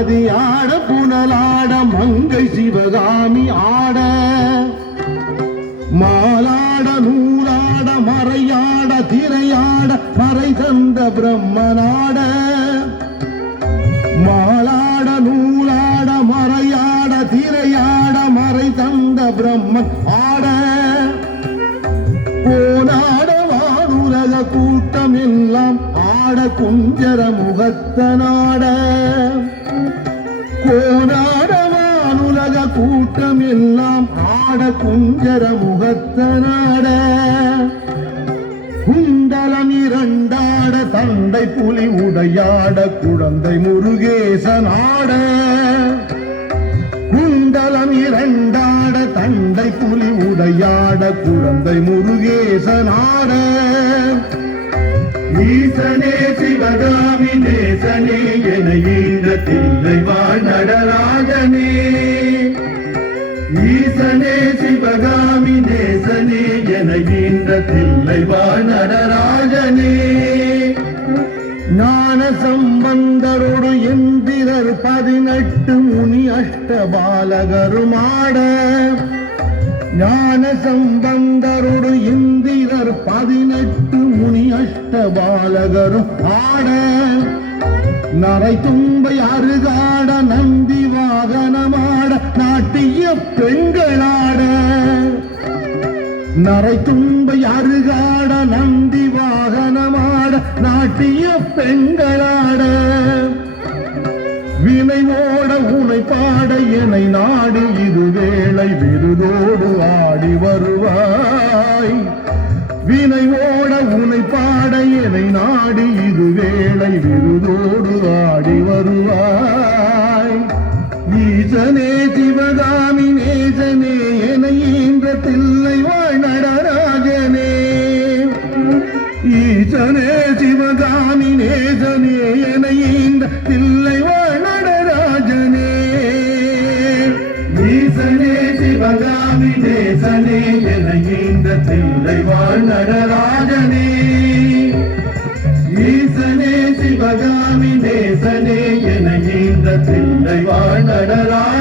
மதியாட புனலாட மங்கை சிவகாமி ஆட மாலாட நூலாட மறையாட திரையாட மறை தந்த பிரம்மனாட மாலாட நூலாட மறையாட திரையாட மறை தந்த பிரம்மன் ஆட போனாட வானுலக கூட்டம் எல்லாம் ஆட குஞ்சர முகத்தனாட கோனாட வானுலக கூட்டம் எல்லாம் ஆட குஞ்சர முகத்தனாட குண்டலம் இரண்டாட தண்டை புலி உடையாட குழந்தை முருகேசனாட குண்டலம் இரண்டாட தண்டை புலி உடையாட குழந்தை முருகேசனாட ஈசனே சிவகாமி நேசனே என ஈன்ற தில்லை வாழ் நடராஜனே ஈசனே சிவகாமி நேசனே என ஈன்ற தில்லை வாழ் நடராஜனே ஞான சம்பந்தரோடு எந்திரர் 18 முனி அஷ்டபாலகருமாட ஞான சம்பந்தரோடு இந்திரர் 18 முனி அஷ்டபாலகரும் ஆட நரை தும்பை அருகாட நந்தி வாகனமாட நாட்டிய பெண்களாட நரை தும்பை அருகாட நந்தி வாகனமாட நாட்டிய பெண்களாட வினை ஓட உனை பாட என்னை நாடு இது வேளை விருதோடு ஆடி வருவாய் வினை ஓட உனை பாட என்னை நாடு இது வேளை விருதோடு ஆடி வருவாய் ஈசனே சிவகாமி நேசனே என ஈன்ற தில்லை வாழ் நடராஜனே ஈசனே சிவகாமி நேசனே என ஈன்ற தில்லை வாழ் நடராஜனே ஈசனே சிவகாமி நேசனே என ஈன்ற தில்லை வாழ் நடராஜனே ஈசனே சிவகாமி நேசனே என ஈன்ற தில்லை வாழ் நடராஜனே